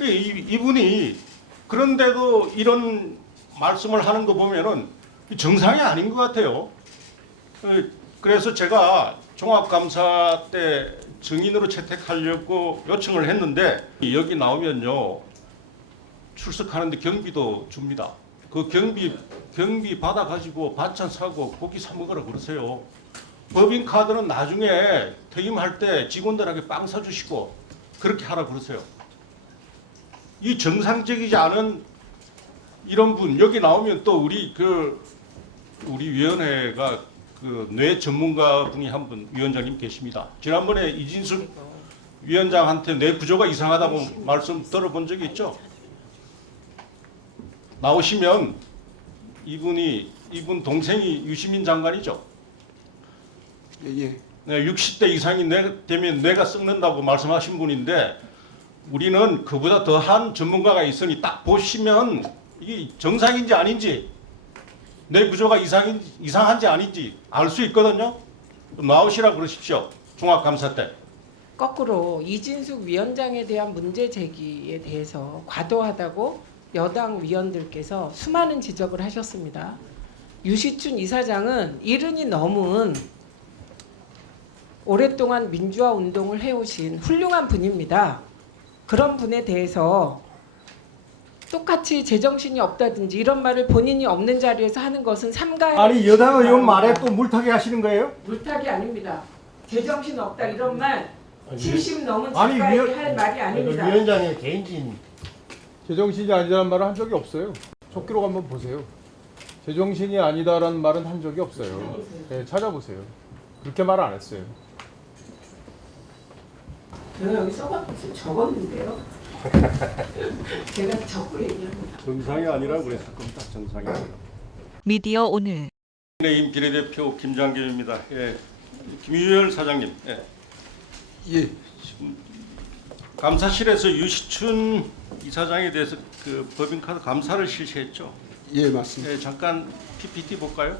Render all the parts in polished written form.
이분이 그런데도 이런 말씀을 하는 거 보면은 정상이 아닌 것 같아요. 그래서 제가 종합감사 때 증인으로 채택하려고 요청을 했는데 여기 나오면요 출석하는데 경비도 줍니다. 그 경비 받아 가지고 반찬 사고 고기 사 먹으라 그러세요. 법인카드는 나중에 퇴임할 때 직원들에게 빵 사주시고 그렇게 하라 그러세요. 이 정상적이지 않은 이런 분 여기 나오면 또 우리 위원회가 그 뇌 전문가 분이 한 분 위원장님 계십니다. 지난번에 이진숙 위원장한테 뇌 구조가 이상하다고 말씀 들어본 적이 있죠. 나오시면 이분 동생이 유시민 장관이죠. 예. 네, 60대 이상이 되면 뇌가 썩는다고 말씀하신 분인데 우리는 그보다 더한 전문가가 있으니 딱 보시면 이게 정상인지 아닌지 뇌 구조가 이상한지 아닌지 알 수 있거든요. 좀 나오시라 그러십시오. 종합감사 때. 거꾸로 이진숙 위원장에 대한 문제 제기에 대해서 과도하다고 여당 위원들께서 수많은 지적을 하셨습니다. 유시춘 이사장은 70이 넘은 오랫동안 민주화 운동을 해오신 훌륭한 분입니다. 그런 분에 대해서 똑같이 제정신이 없다든지 이런 말을 본인이 없는 자리에서 하는 것은 삼가의 아니 여당 의원 말에 또 물타기 하시는 거예요? 물타기 아닙니다. 제정신 없다 이런 말 70 넘은 아니, 작가에게 할 말이 아닙니다. 위원장의 개인진. 제정신이 아니라는 말을 한 적이 없어요. 속기록 한번 보세요. 제정신이 아니다라는 말은 한 적이 없어요. 네, 찾아보세요. 그렇게 말 안 했어요. 저는 여기 적었는데요. 제가 적고 얘기합니다. 정상이 아니라고 그랬을 겁니다. 정상이 아니라. 미디어 오늘 국민의힘 비례대표 김장겸입니다. 예. 김유열 사장님. 예. 예. 지금 감사실에서 유시춘 이사장에 대해서 그 법인카드 감사를 실시했죠. 예, 맞습니다. 예, 잠깐 PPT 볼까요?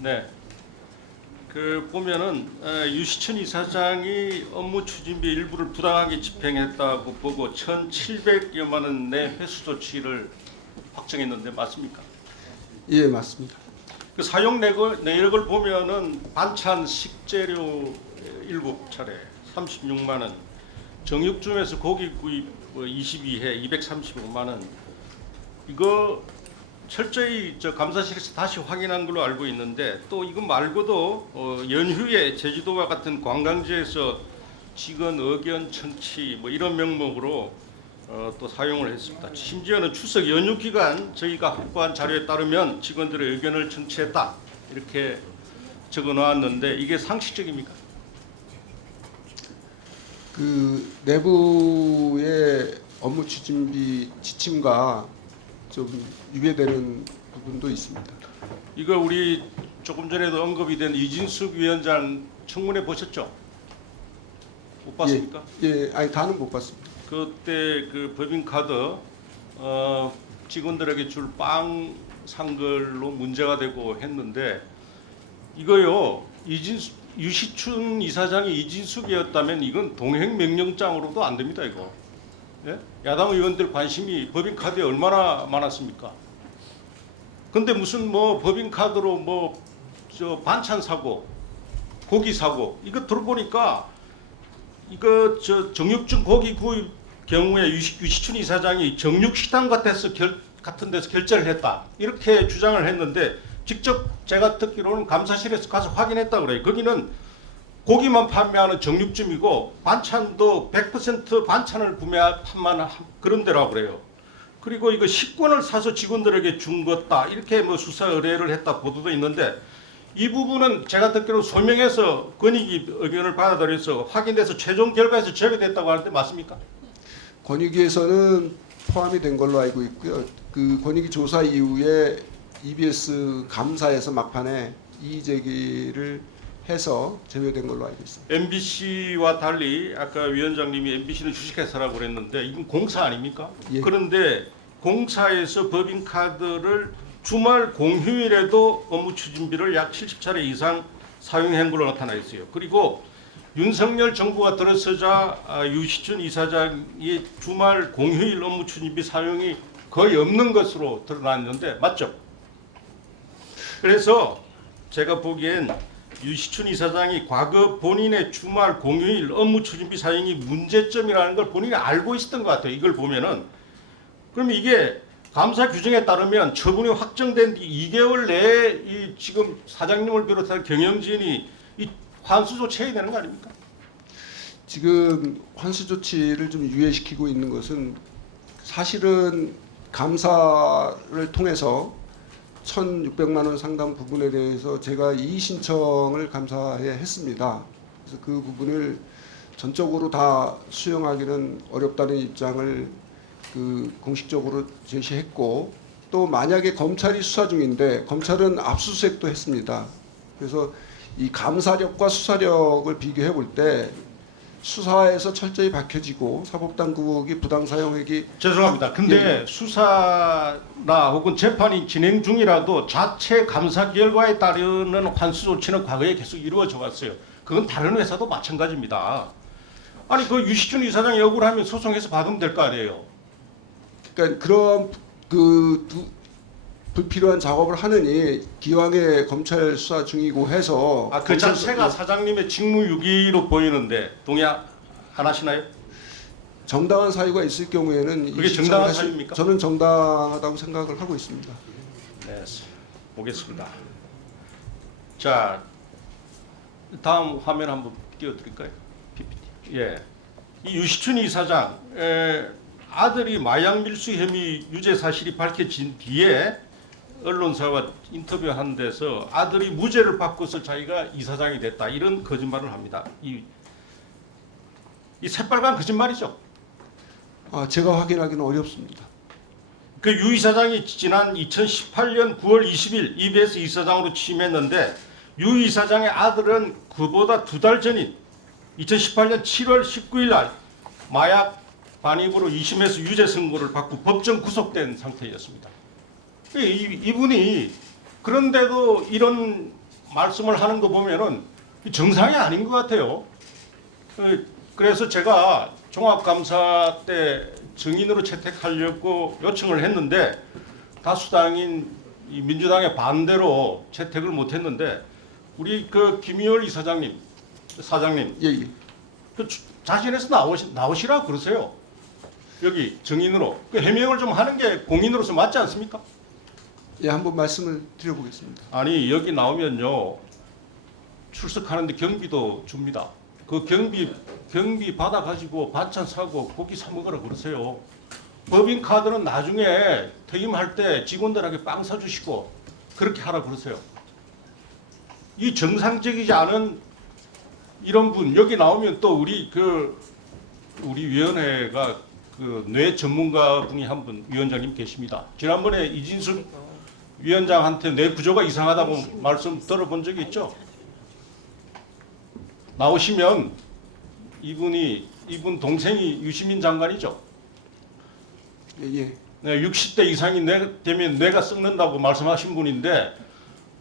네. 그 보면은 유시춘 이사장이 업무 추진비 일부를 부당하게 집행했다고 보고 1,700여만 원 내 회수 조치를 확정했는데 맞습니까? 예, 맞습니다. 그 사용 내역을 보면은 반찬 식재료 7차례 36만 원, 정육점에서 고기 구입 22회 235만 원. 이거 철저히 감사실에서 다시 확인한 걸로 알고 있는데 또 이거 말고도 연휴에 제주도와 같은 관광지에서 직원 의견 청취 뭐 이런 명목으로 또 사용을 했습니다. 심지어는 추석 연휴 기간 저희가 확보한 자료에 따르면 직원들의 의견을 청취했다 이렇게 적어 놓았는데 이게 상식적입니까? 그 내부의 업무 추진비 지침과 좀 위배되는 부분도 있습니다. 이거 우리 조금 전에도 언급이 된 이진숙 위원장 청문회 보셨죠? 못 봤습니까? 예, 아니 다는 못 봤습니다. 그때 그 법인카드 직원들에게 줄 빵 산 걸로 문제가 되고 했는데 이거요 유시춘 이사장이 이진숙이었다면 이건 동행 명령장으로도 안 됩니다 이거. 예? 야당 의원들 관심이 법인카드에 얼마나 많았습니까? 근데 무슨 뭐 법인카드로 뭐 저 반찬 사고 고기 사고 이거 들어보니까 이거 저 정육점 고기 구입 경우에 유시춘 이사장이 정육식당 같은 데서 결제를 했다 이렇게 주장을 했는데 직접 제가 듣기로는 감사실에서 가서 확인했다 그래요. 거기는 고기만 판매하는 정육점이고 반찬도 100% 반찬을 판매하는 그런 데라고 그래요. 그리고 이거 식권을 사서 직원들에게 준 것다 이렇게 뭐 수사 의뢰를 했다 보도도 있는데 이 부분은 제가 듣기로 소명해서 권익위 의견을 받아들여서 확인돼서 최종 결과에서 제외됐다고 하는데 맞습니까? 권익위에서는 포함이 된 걸로 알고 있고요. 그 권익위 조사 이후에 EBS 감사에서 막판에 이의 제기를 해서 제외된 걸로 알고 있습니다. MBC와 달리 아까 위원장님이 MBC는 주식회사라고 그랬는데 이건 공사 아닙니까? 예. 그런데 공사에서 법인카드를 주말 공휴일에도 업무 추진비를 약 70차례 이상 사용한 걸로 나타나 있어요. 그리고 윤석열 정부가 들어서자 유시춘 이사장이 주말 공휴일 업무 추진비 사용이 거의 없는 것으로 드러났는데 맞죠? 그래서 제가 보기엔 유시춘 이사장이 과거 본인의 주말 공휴일 업무 추진비 사용이 문제점이라는 걸 본인이 알고 있었던 것 같아요. 이걸 보면은 그럼 이게 감사 규정에 따르면 처분이 확정된 뒤 2개월 내에 이 지금 사장님을 비롯한 경영진이 이 환수 조치해야 되는 거 아닙니까? 지금 환수 조치를 좀 유예시키고 있는 것은 사실은 감사를 통해서 1,600만 원 상당 부분에 대해서 제가 이의 신청을 감사에 했습니다. 그래서 그 부분을 전적으로 다 수용하기는 어렵다는 입장을 공식적으로 제시했고, 또 만약에 검찰이 수사 중인데 검찰은 압수수색도 했습니다. 그래서 이 감사력과 수사력을 비교해 볼 때 수사에서 철저히 밝혀지고 사법당국이 부당 사용액이 죄송합니다. 근데 수사나 혹은 재판이 진행 중이라도 자체 감사 결과에 따르는 환수 조치는 과거에 계속 이루어져 왔어요. 그건 다른 회사도 마찬가지입니다. 아니 그 유시춘 이사장이 억울하면 소송해서 받으면 될 거 아니에요. 그러니까 그런 불필요한 작업을 하느니 기왕에 검찰 수사 중이고 해서 그 자체가 사장님의 직무유기로 보이는데 동의 안 하시나요? 정당한 사유가 있을 경우에는 그게 정당한 사유입니까? 저는 정당하다고 생각을 하고 있습니다. 네, 보겠습니다. 자, 다음 화면 한번 띄워드릴까요? PPT. 예, 이 유시춘 이사장 아들이 마약 밀수 혐의 유죄 사실이 밝혀진 뒤에 언론사와 인터뷰한 데서 아들이 무죄를 받고서 자기가 이사장이 됐다 이런 거짓말을 합니다. 이 새빨간 거짓말이죠. 제가 확인하기는 어렵습니다. 그 유 이사장이 지난 2018년 9월 20일 EBS 이사장으로 취임했는데 유 이사장의 아들은 그보다 2달 전인 2018년 7월 19일 날 마약 반입으로 2심에서 유죄 선고를 받고 법정 구속된 상태였습니다. 이분이 그런데도 이런 말씀을 하는 거 보면은 정상이 아닌 것 같아요. 그래서 제가 종합감사 때 증인으로 채택하려고 요청을 했는데 다수당인 이 민주당의 반대로 채택을 못했는데 우리 그 김희월 이사장님, 사장님, 예. 그 자신에서 나오시라 그러세요. 여기 증인으로 그 해명을 좀 하는 게 공인으로서 맞지 않습니까? 예, 한번 말씀을 드려보겠습니다. 아니 여기 나오면요 출석하는데 경비도 줍니다. 그 경비 받아 가지고 반찬 사고 고기 사 먹으라 그러세요. 법인 카드는 나중에 퇴임할 때 직원들에게 빵 사주시고 그렇게 하라 그러세요. 이 정상적이지 않은 이런 분 여기 나오면 또 우리 위원회가 그 뇌 전문가 분이 한 분 위원장님 계십니다. 지난번에 이진숙 위원장한테 뇌 구조가 이상하다고 말씀 들어본 적이 있죠? 나오시면 이분 동생이 유시민 장관이죠. 예. 네, 60대 이상이 되면 뇌가 썩는다고 말씀하신 분인데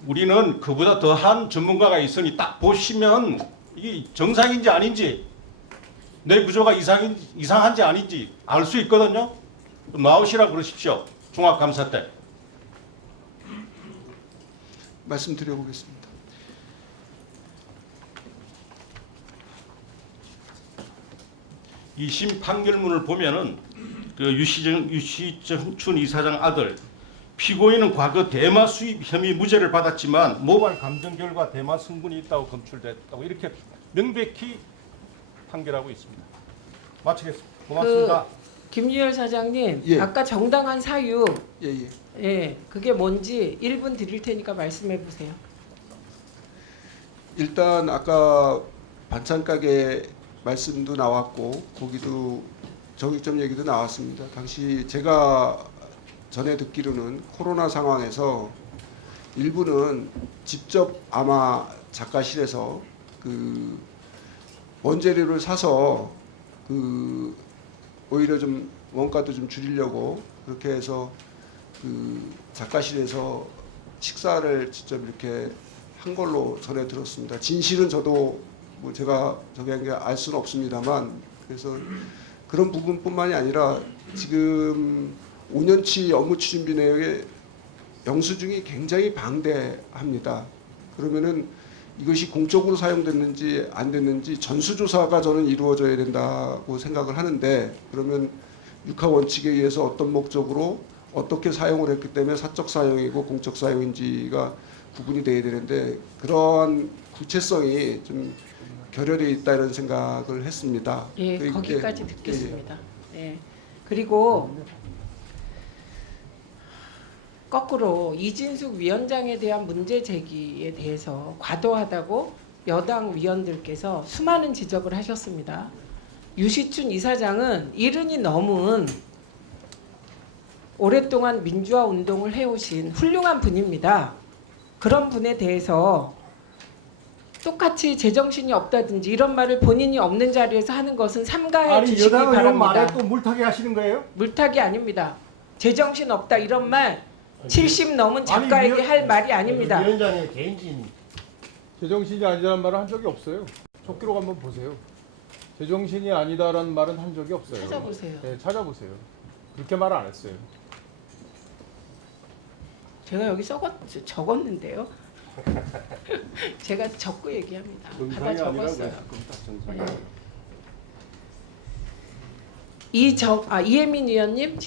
우리는 그보다 더한 전문가가 있으니 딱 보시면 이게 정상인지 아닌지 뇌 구조가 이상한지 아닌지 알 수 있거든요. 나오시라 그러십시오. 종합감사 때. 말씀드려보겠습니다. 이 심 판결문을 보면은 그 유시춘 이사장 아들 피고인은 과거 대마 수입 혐의 무죄를 받았지만 모발 감정 결과 대마 성분이 있다고 검출됐다고 이렇게 명백히 판결하고 있습니다. 마치겠습니다. 고맙습니다. 김유열 사장님, 예. 아까 정당한 사유, 예. 그게 뭔지 1분 드릴 테니까 말씀해 보세요. 일단 아까 반찬 가게 말씀도 나왔고 거기도 정육점 얘기도 나왔습니다. 당시 제가 전에 듣기로는 코로나 상황에서 일부는 직접 아마 작가실에서 그 원재료를 사서 그 오히려 좀 원가도 좀 줄이려고 그렇게 해서 그 작가실에서 식사를 직접 이렇게 한 걸로 전해 들었습니다. 진실은 저도 뭐 제가 저기 한 게 알 수는 없습니다만 그래서 그런 부분뿐만이 아니라 지금 5년치 업무 추진비 내역의 영수증이 굉장히 방대합니다. 그러면은 이것이 공적으로 사용됐는지 안 됐는지 전수조사가 저는 이루어져야 된다고 생각을 하는데 그러면 육하 원칙에 의해서 어떤 목적으로 어떻게 사용을 했기 때문에 사적 사용이고 공적 사용인지가 구분이 돼야 되는데 그러한 구체성이 좀 결여되어 있다 이런 생각을 했습니다. 예, 그- 거기까지 예, 듣겠습니다. 예. 그리고 거꾸로 이진숙 위원장에 대한 문제 제기에 대해서 과도하다고 여당 위원들께서 수많은 지적을 하셨습니다. 유시춘 이사장은 70이 넘은 오랫동안 민주화 운동을 해오신 훌륭한 분입니다. 그런 분에 대해서 똑같이 제정신이 없다든지 이런 말을 본인이 없는 자리에서 하는 것은 삼가해 아니 주시기 여당 의원 말에 바랍니다. 또 물타기 하시는 거예요? 물타기 아닙니다. 제정신 없다 이런 말 70 넘은 작가에게 아니, 할 말이 아닙니다. 위원장의 개인진 제정신이 아니다라는 말은 한 적이 없어요. 속기록 한번 보세요. 제정신이 아니다라는 말은 한 적이 없어요. 찾아보세요. 네, 찾아보세요. 그렇게 말 안 했어요. 제가 여기 적었는데요. 제가 적고 얘기합니다. 받아 정상이 아니라고 적었어요. 했을 겁니다. 정상이. 이혜민 의원님